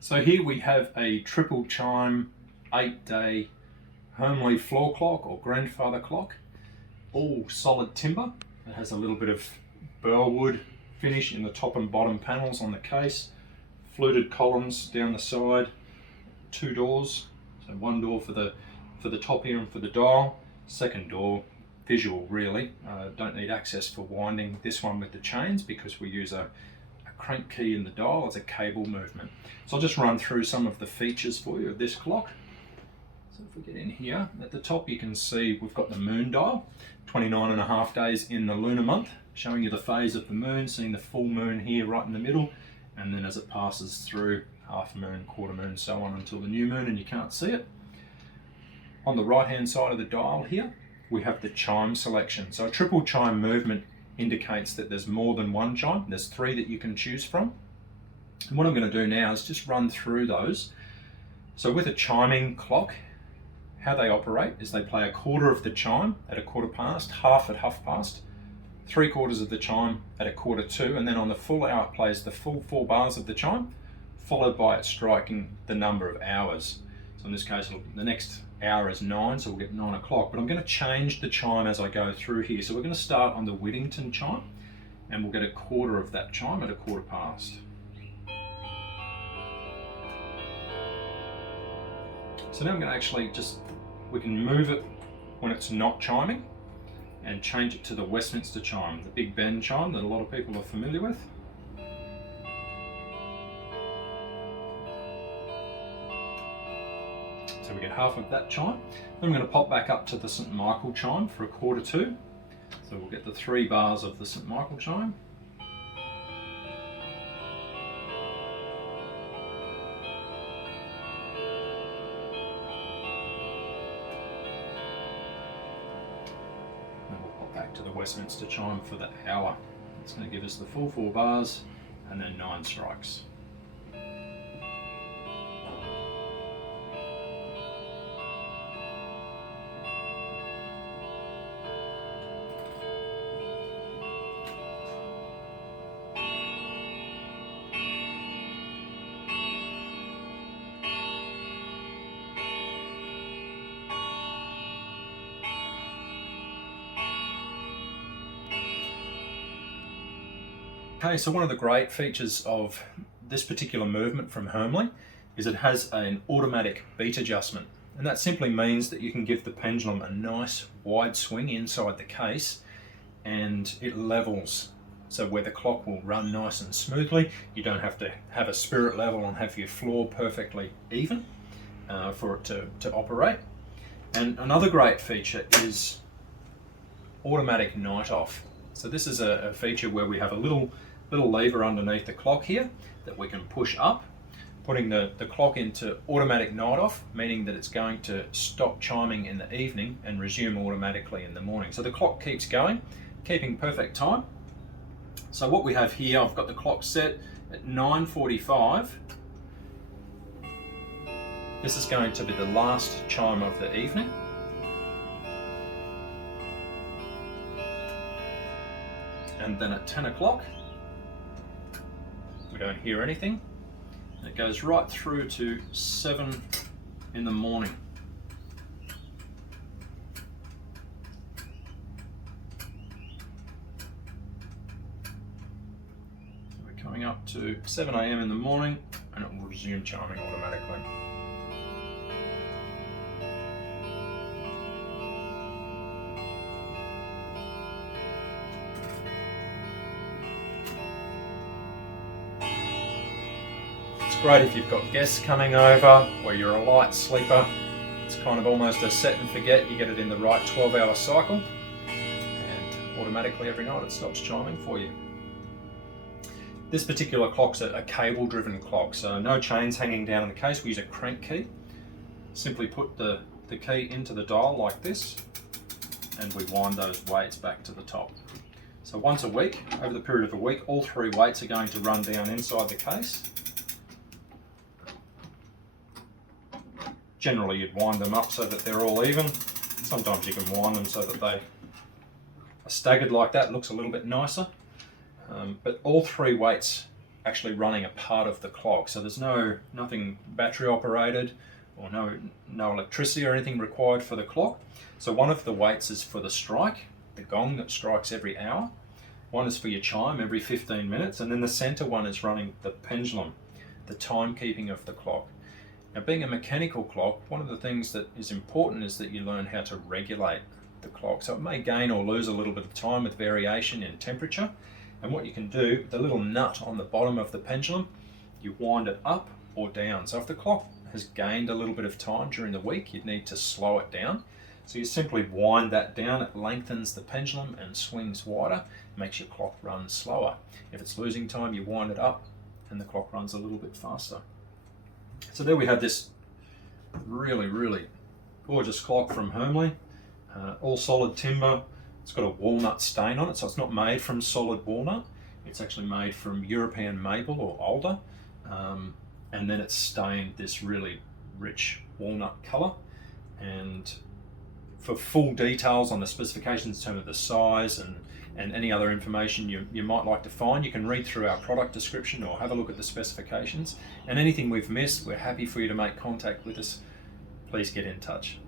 So here we have a triple chime 8-day Hermley floor clock or grandfather clock, all solid timber. It has a little bit of burlwood finish in the top and bottom panels on the case, fluted columns down the side, 2 doors, so 1 door for the top here and for the dial, second door visual really. Don't need access for winding this one with the chains because we use a crank key in the dial as a cable movement. So I'll just run through some of the features for you of this clock. So if we get in here, at the top you can see we've got the moon dial, 29.5 days in the lunar month, showing you the phase of the moon, seeing the full moon here right in the middle, and then as it passes through half moon, quarter moon, so on until the new moon and you can't see it. On the right hand side of the dial here, we have the chime selection. So a triple chime movement indicates that there's more than one chime. There's 3 that you can choose from. And what I'm going to do now is just run through those. So with a chiming clock, how they operate is they play a quarter of the chime at a quarter past, half at half past, 3/4 of the chime at a quarter to, and then on the full hour it plays the full 4 bars of the chime, followed by it striking the number of hours. So in this case, the next hour is 9, so we'll get 9 o'clock, but I'm going to change the chime as I go through here. So we're going to start on the Whittington chime, and we'll get a quarter of that chime at a quarter past. So now I'm going to actually we can move it when it's not chiming and change it to the Westminster chime, the Big Ben chime that a lot of people are familiar with. So we get half of that chime. Then I'm going to pop back up to the St Michael chime for a quarter to. So we'll get the 3 bars of the St Michael chime. Then we'll pop back to the Westminster chime for the hour. It's going to give us the full 4 bars and then 9 strikes. Okay, so one of the great features of this particular movement from Hermley is it has an automatic beat adjustment, and that simply means that you can give the pendulum a nice wide swing inside the case and it levels, so where the clock will run nice and smoothly. You don't have to have a spirit level and have your floor perfectly even for it to operate. And another great feature is automatic night off. So this is a feature where we have a little lever underneath the clock here that we can push up, putting the clock into automatic night off, meaning that it's going to stop chiming in the evening and resume automatically in the morning. So the clock keeps going, keeping perfect time. So what we have here, I've got the clock set at 9:45. This is going to be the last chime of the evening. And then at 10 o'clock, we don't hear anything. It goes right through to 7 in the morning. So we're coming up to 7 a.m. in the morning and it will resume chiming automatically. It's great if you've got guests coming over or you're a light sleeper. It's kind of almost a set and forget. You get it in the right 12-hour cycle and automatically every night it stops chiming for you. This particular clock's a cable driven clock, so no chains hanging down in the case. We use a crank key. Simply put the key into the dial like this and we wind those weights back to the top. So once a week, over the period of a week, all 3 weights are going to run down inside the case. Generally you'd wind them up so that they're all even. Sometimes you can wind them so that they are staggered like that. It looks a little bit nicer. But all 3 weights actually running a part of the clock. So there's nothing battery operated or no electricity or anything required for the clock. So one of the weights is for the strike, the gong that strikes every hour. One is for your chime every 15 minutes, and then the center one is running the pendulum, the timekeeping of the clock. Now, being a mechanical clock, one of the things that is important is that you learn how to regulate the clock. So it may gain or lose a little bit of time with variation in temperature. And what you can do, the little nut on the bottom of the pendulum, you wind it up or down. So if the clock has gained a little bit of time during the week, you'd need to slow it down. So you simply wind that down, it lengthens the pendulum and swings wider, makes your clock run slower. If it's losing time, you wind it up and the clock runs a little bit faster. So there we have this really, really gorgeous clock from Hermle, all solid timber. It's got a walnut stain on it, so it's not made from solid walnut. It's actually made from European maple or alder, and then it's stained this really rich walnut color. And for full details on the specifications in terms of the size and any other information you might like to find, you can read through our product description or have a look at the specifications. And anything we've missed, we're happy for you to make contact with us. Please get in touch.